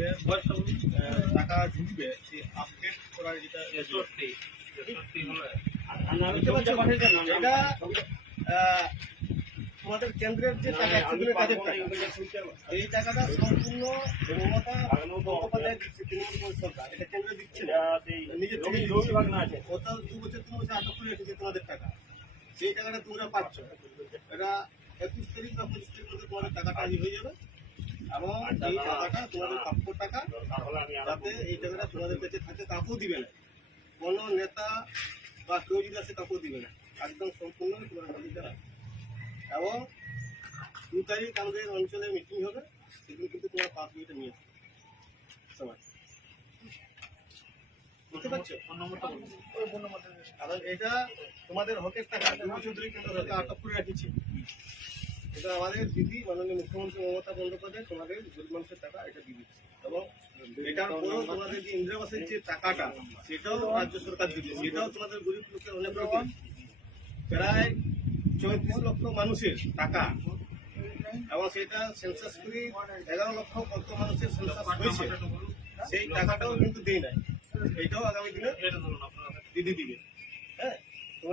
যে টাকা ঢুকবে সেই আপডেট করার যেটা এটা আহ, তোমাদের কেন্দ্রের যে টাকা সেগুলো কাজের টাকা এই টাকাটা সম্পূর্ণ মমতা বন্দ্যোপাধ্যায় দিচ্ছে তৃণমূল সরকার এটা কেন্দ্রে দিচ্ছে না নিজের থেকে দিচ্ছে। দু বছর তিন বছর আটক করে রেখেছে তোমাদের টাকা সেই টাকাটা তোমরা পাচ্ছ এটা একুশ তারিখ বা পঁচিশ তারিখ মধ্যে তোমাদের টাকাটা হয়ে যাবে এবং এই টাকাটা তোমাদের প্রাপ্য টাকা যাতে এই টাকাটা তোমাদের কাছে থাকে কাউকেও দিবে না। কোনো নেতা বা কেউ যদি কাউকেও দিবে না। একদম সম্পূর্ণ তোমার অধিকার এবং দু তারিখ আমাদের অঞ্চলে মিটিং হবে সেদিন কিন্তু তোমার পাঁচ মিনিটে নিয়ে আসবে। সবাই। বুঝতে পারছ? কারণ এটা তোমাদের হকের টাকা দু বছর ধরে কিন্তু সরকার আটক করে রেখেছে। এটা আমাদের দিদি, মাননীয় মুখ্যমন্ত্রী মমতা বন্দ্যোপাধ্যায়, তোমাদের গরিব মানুষের টাকা এটা দিয়ে দিচ্ছে। এবং এটার পরেও তোমাদের যে ইন্দিরাবাসের যে টাকাটা, সেটাও রাজ্য সরকার দিচ্ছে। সেটাও তোমাদের গরিব লোকের অনেক রকম। প্রায় চৌত্রিশ লক্ষ মানুষের টাকা। এবং সেটা সেন্সাস করে এগারো লক্ষ কত মানুষের সেন্সাস হয়েছে, সেই টাকাটাও কিন্তু দেয় নাই। এইটাও আগামী দিনে দিদি দিবে।